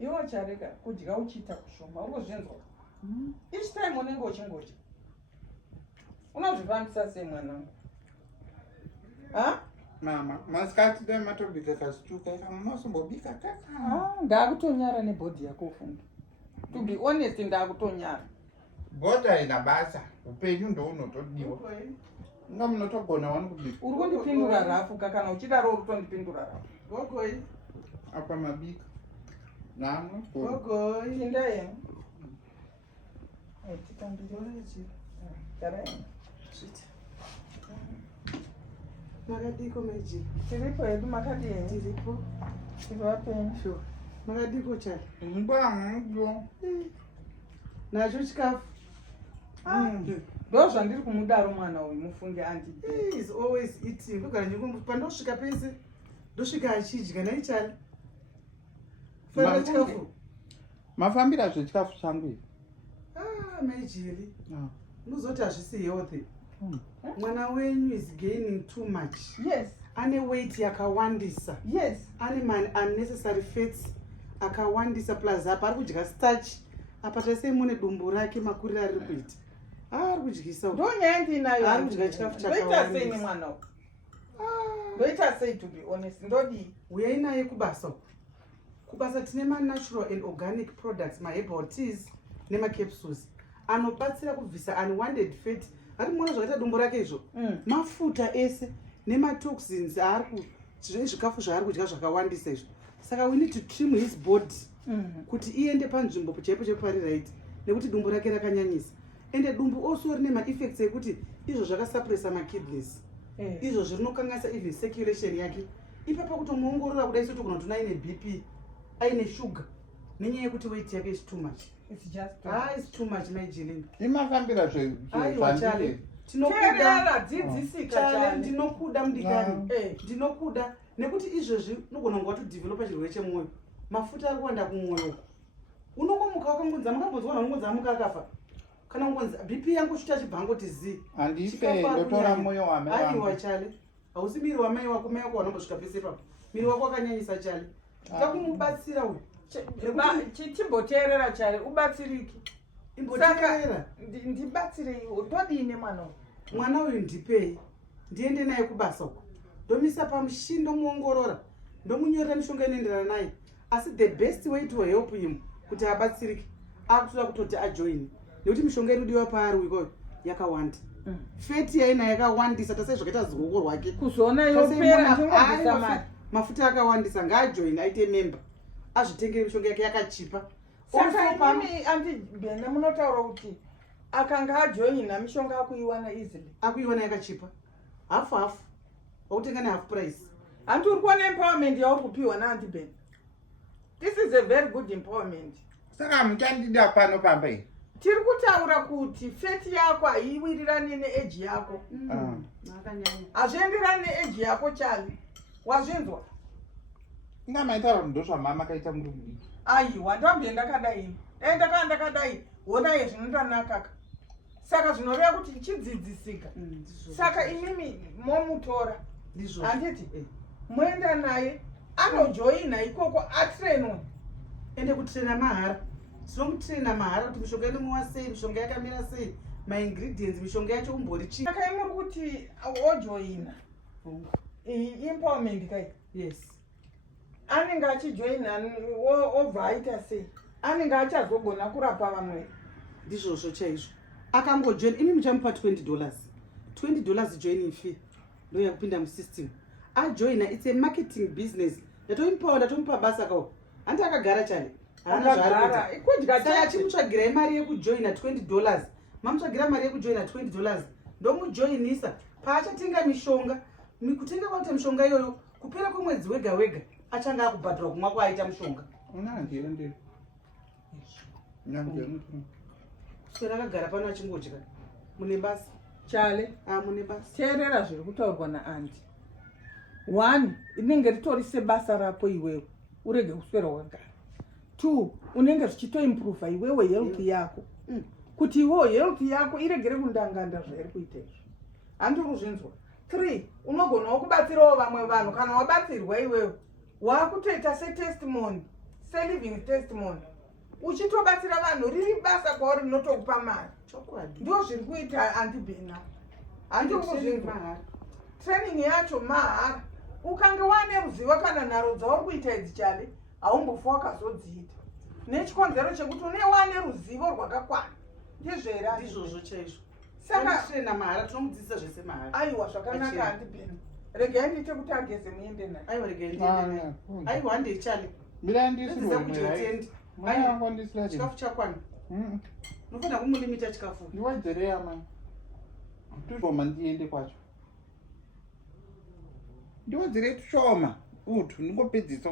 iwo chareka kudya uchiita kushoma urozvinzwa. Each time unenge uchingodya unozvifambisa sei mwanangu? Mama, masikati dai matobika kazituka masombobika kaka. Ndakutonyara nebhodhi yako ufunga. To be honest, ndakutonyara. Bhodha ina basa, upenyu ndounotodiwa. Nga munotogona wani kubika. Uri kundipindura rafu kana uchidaro uri kutondipindura rafu. Gogoi. Apa mabika. Namwe. Gogoi. Tinda yenu. Tikambiriorechi. Tarayi. Shit. Makadiko meji. Tiripo yedu makadii. Tiripo. Tivapeni. Sure. Makadiko chai. Mbwa. Nacho chikafu. Ndo zvandiri kumudaro mwana uyu mufunge anti. He is always eating. Ndogara pandosvika pese ndosvika achidya naichari. Fana chikafu. Mafambira zvechikafu changu. Maijiri. Unozoti hazvisi healthy. Mwana wenyu is gaining too much. Yes. Ane weight yakawandisa. Yes. Ane unnecessary fats akawandisa plus apa ari kudya starch. Apa tese mune dumbu rake makuriro ari kuita. Ari kudyisa. Ndonyaya ndinayo. Ari kudya chikafu chakawandisa. Ndoita sei mwana uyu? Ndoita sei to be honest? Ndodi. Uyai naye kubasa. Kubasa tine natural and organic products, herbal teas capsules. Anobatsira kubvisa unwanted fat. Ari muona zvakaita dumbu rake izvo. Mafuta ese toxins ari zvikafu zvaari kudya zvakawandisa izvo. Saka we need to trim his body. Kuti iende panzvimbo chaipo pari right. Nekuti dumbu rake rakanyanyisa. Ende dumbu also rine effects ekuti izvo zvakasuppressa kidneys. Izvo zvinokanganisa even circulation yake. Ipapo kutomuongorora kudai soto kuna tuna ine BP, aine sugar. Nenyaya yekuti weight yake is too much. It's just it's too much my jilling. Imafambira zvandile. Tinokuda dzidzisika chale ndinokuda mudikani. Ndinokuda nekuti izvozvi unogona kunga developa chirwere chemwoyo. Mafuta ari kuwanda kumwoyo. Unongomuka wakangonza makambonzwa unongonza muka akafa. Kana ungonza BP yangu shuta chibhangoti zi. Andife ndotora moyo wame wangu. Aiwa chale. Hausi miri wamai wako mai wako wanombosvika pese papo. Miri wako wakanyanyisa chale. Takumubatsira uyu. Chitimboteerera chare ubatsiriki. Imboteerera. Ndibatsirei todini mwana uyu? Mwana uyu ndipei. Ndiende naye kubasa uko. Ndomisa pamushini ndomuongorora. Ndomunyorera mishonga inoenderana naye. Asi the best way to help him kuti abatsirike akutoda kutoti ajoin. Nekuti mishonga inodiwa paari uikoyo yakawanda. Feti yaina yakawandisa tasai zvakaita ziguko rwake. Kuzoona yopera ndingobvisa mari. Mafuta akawandisa ngaajoin aite member. Azvitengere mishonga yake yakachipa. Saka imi andibhene munotaura kuti akanga ajoina mishonga akuiwana easily. Akuiwana yakachipa. Hafu. Wautenga ne half price. Anti uri kuona empowerment yauri kupiwa naandibhene. This is a very good empowerment. Saka muchandida pano pamba iyi. Tiri kutaura kuti feti yako haiwirirani neage yako. Hazvienderani neage yako chali. Wazvinzwa? Ingamaitaura ndo zvamama kaita muri mudiki. Aiwa ndambe ndakadai. Ndakadai. Wona yezvinondanaka. Saka zvinoreva kuti chidzidzisika. Saka imimi momutora. Handiti muenda naye anojoina ikoko atrenwe. Ende kutrena mahara. Sinomutrena mahara kuti mishonga inomwiwa sei, mishonga yakamira sei, ingredients mishonga yacho umbori chi. Saka imuri kuti ojoina. Empowerment kai. Yes. Anenge achijoina obva aita sei. Anenge achazogona kurapa vamwe. Ndizvozvo chaizvo. Akangojoin imi muchamupa $20. $20 joining fee. Ndo yakupinda musystem. Ajoina it's a marketing business. Yatoempower tomupa basa kawo. Andi akagara chale. Akagara ikudya chachi achimutsvagira mari yekujoina $20. Mamutsvagira mari yekujoina $20. Ndomujoinisa paachatenga mishonga. Kutenga kwaita mishonga iyoyo kupera kwemwedzi wega achanga akubhadhara kumwa kwaaita mushonga. Ndiyo. Kuswera akagara pano achingodya. Mune basa. Chale. Mune basa. Teerera zviri kutaurwa naandi. 1. Inenge ritori sebasa rako iwewe. Urege kuswera wakagara. 2. Unenge zvichitoimprova iwewe health yako. Kuti iwewe health yako iregere kundanganda zvairi kuita izvo. Handi kuzvinzwa. 3. Unogonawo kubatsirawo vamwe vanhu kana wabatsirwa iwewe. Wakutoita setestimony seliving testimony uchitobatsira vanhu riri basa kwauri rinotokupa mari. chokwadi Ndio zviri kuita andibhena. handikuzvinhu mahara Training yacho mahara. Ukange wane ruzivo kana nharo dzauri kuita idzi chale haumbofi wakazodziita. Nechikonzero chekuti une wane ruzivo rwakakwana. Ndizvera ndizvozvo chaizvo. Saka Trena mahara tinomudzidzisa zvese mahara. aiwa zvakanaka andibhena. Regai ndiite kuti ageze muende naye. Aiwa regai ndiende naye. Aiwa handei chale. Mira ndisiri Dzidzisa kuti utiendi. mwana wangu andisira Chikafu chakwana. Unofanira kumulimita chikafu. ndiwadzereya mai tushoma ndiende kwacho ndiwadzere tushoma utu ndingopedzisa